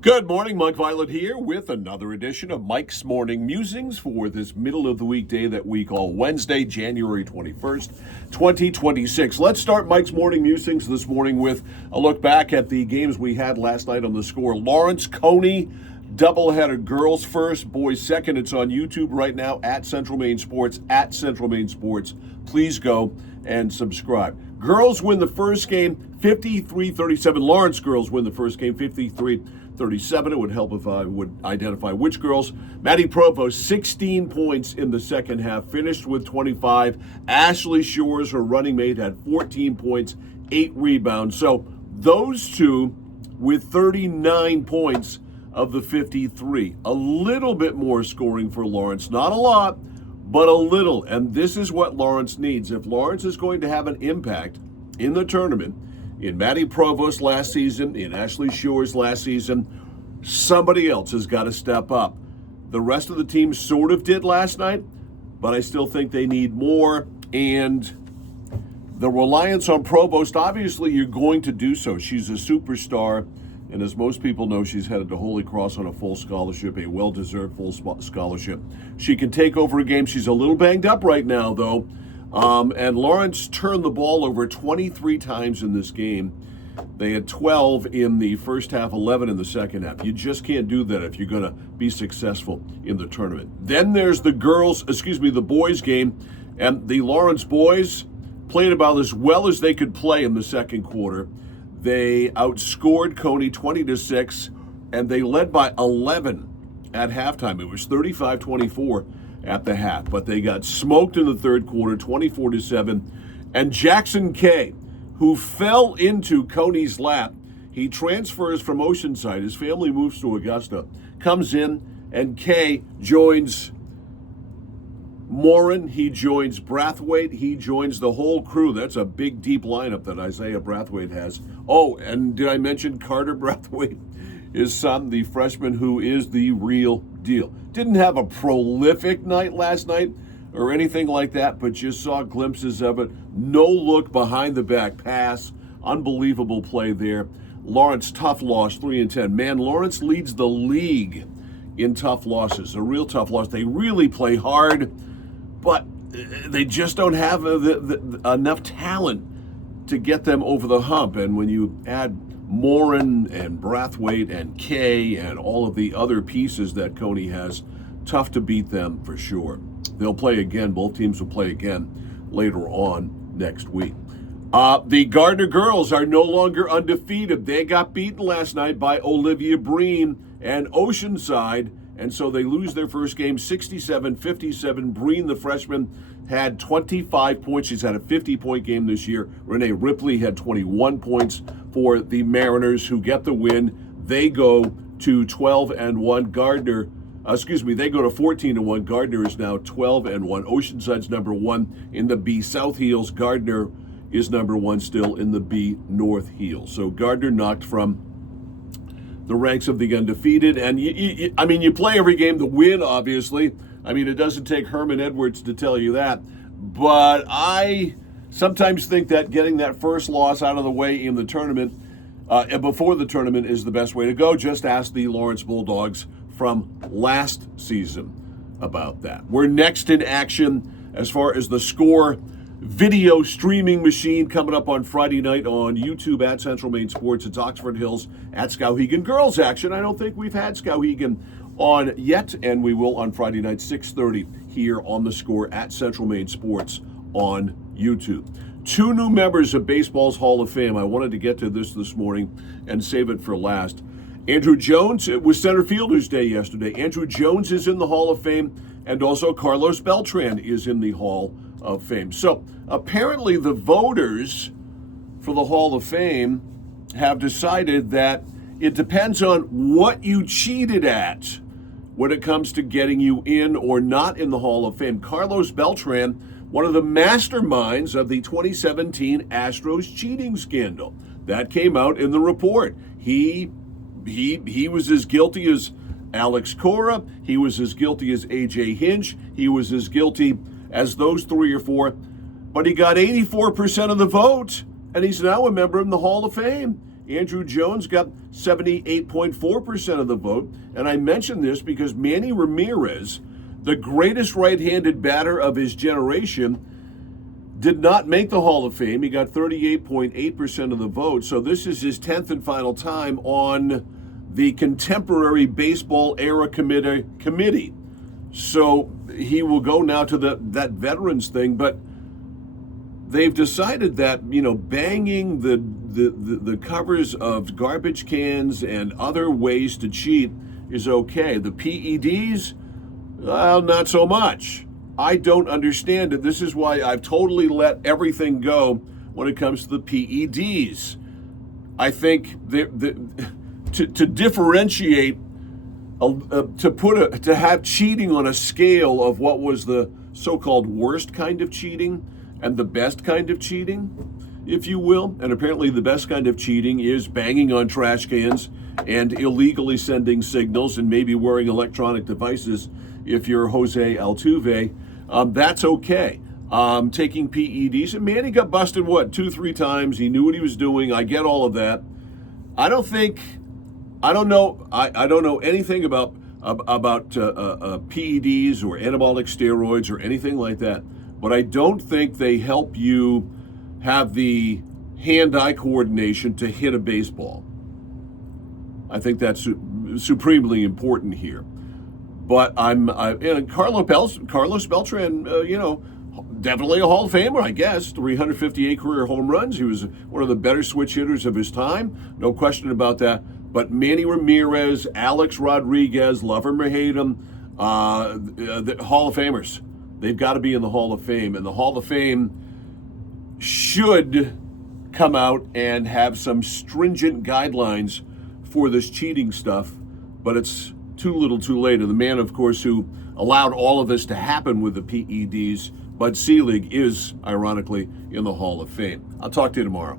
Good morning, Mike Violet here with another edition of Mike's Morning Musings for this middle of the week day that we call Wednesday, January 21st, 2026. Let's start Mike's Morning Musings this morning with a look back at the games we had last night on the score. Lawrence, Cony, doubleheader, girls first, boys second. It's on YouTube right now at Central Maine Sports, at Central Maine Sports. Please go and subscribe. Girls win the first game 53-37. Lawrence girls win the first game 53-37. It would help if I would identify which girls. Maddie Provost, 16 points in the second half, finished with 25. Ashley Shores, her running mate, had 14 points, 8 rebounds. So those two with 39 points of the 53. A little bit more scoring for Lawrence. Not a lot, but a little. And this is what Lawrence needs. If Lawrence is going to have an impact in the tournament, in Maddie Provost last season, in Ashley Shores last season, somebody else has got to step up. The rest of the team sort of did last night, but I still think they need more. And the reliance on Provost, obviously you're going to do so. She's a superstar, and as most people know, she's headed to Holy Cross on a full scholarship, a well-deserved full scholarship. She can take over a game. She's a little banged up right now, though. And Lawrence turned the ball over 23 times in this game. They had 12 in the first half, 11 in the second half. You just can't do that if you're going to be successful in the tournament. Then there's the boys game. And the Lawrence boys played about as well as they could play in the second quarter. They outscored Cony 20-6, and they led by 11 at halftime. It was 35-24. At the half, but they got smoked in the third quarter, 24-7. And Jackson Kay, who fell into Cony's lap, he transfers from Oceanside. His family moves to Augusta, comes in, and Kay joins Morin, he joins Brathwaite, he joins the whole crew. That's a big, deep lineup that Isaiah Brathwaite has. Oh, and did I mention Carter Brathwaite? His son, the freshman who is the real deal. Didn't have a prolific night last night or anything like that, but just saw glimpses of it. No look behind the back pass. Unbelievable play there. Lawrence, tough loss, 3-10. Man, Lawrence leads the league in tough losses, a real tough loss. They really play hard, but they just don't have enough talent to get them over the hump. And when you add Morin and Brathwaite and Kay and all of the other pieces that Cony has, tough to beat them for sure. They'll play again. Both teams will play again later on next week. The Gardiner girls are no longer undefeated. They got beaten last night by Olivia Breen and Oceanside, and so they lose their first game 67-57. Breen, the freshman, had 25 points. She's had a 50-point game this year. Renee Ripley had 21 points for the Mariners, who get the win. They go to 12-1. They go to 14-1. Gardiner is now 12-1. Oceanside's number one in the B South Heels. Gardiner is number one still in the B North Heels. So Gardiner knocked from the ranks of the undefeated. And you play every game to win, obviously. It doesn't take Herman Edwards to tell you that. But I sometimes think that getting that first loss out of the way in the tournament, before the tournament, is the best way to go. Just ask the Lawrence Bulldogs from last season about that. We're next in action as far as the score video streaming machine coming up on Friday night on YouTube at Central Maine Sports. It's Oxford Hills at Skowhegan girls action. I don't think we've had Skowhegan on yet, and we will on Friday night, 6:30 here on the Score at Central Maine Sports on YouTube. 2 new members of baseball's Hall of Fame. I wanted to get to this morning and save it for last. Andrew Jones, it was Center Fielders Day yesterday. Andrew Jones is in the Hall of Fame, and also Carlos Beltran is in the Hall of Fame. So apparently the voters for the Hall of Fame have decided that it depends on what you cheated at when it comes to getting you in or not in the Hall of Fame. Carlos Beltran, one of the masterminds of the 2017 Astros cheating scandal. That came out in the report. He was as guilty as Alex Cora. He was as guilty as A.J. Hinch. He was as guilty as those 3 or 4. But he got 84% of the vote, and he's now a member of the Hall of Fame. Andrew Jones got 78.4% of the vote. And I mention this because Manny Ramirez, the greatest right-handed batter of his generation, did not make the Hall of Fame. He got 38.8% of the vote. So this is his 10th and final time on the contemporary baseball era committee. So he will go now to that veterans thing, but they've decided that, banging the covers of garbage cans and other ways to cheat is okay. The PEDs, well, not so much. I don't understand it. This is why I've totally let everything go when it comes to the PEDs. I think to differentiate, to have cheating on a scale of what was the so-called worst kind of cheating and the best kind of cheating, if you will. And apparently the best kind of cheating is banging on trash cans and illegally sending signals and maybe wearing electronic devices if you're Jose Altuve. That's okay. Taking PEDs, and Manny got busted, 2-3 times. He knew what he was doing. I get all of that. I don't know anything about PEDs or anabolic steroids or anything like that, but I don't think they help you have the hand-eye coordination to hit a baseball. I think that's supremely important here. But Carlos Beltran, definitely a Hall of Famer, I guess. 358 career home runs. He was one of the better switch hitters of his time. No question about that. But Manny Ramirez, Alex Rodriguez, love him or hate him, the Hall of Famers. They've got to be in the Hall of Fame. And the Hall of Fame should come out and have some stringent guidelines for this cheating stuff. But it's too little too late. And the man, of course, who allowed all of this to happen with the PEDs, Bud Selig, is, ironically, in the Hall of Fame. I'll talk to you tomorrow.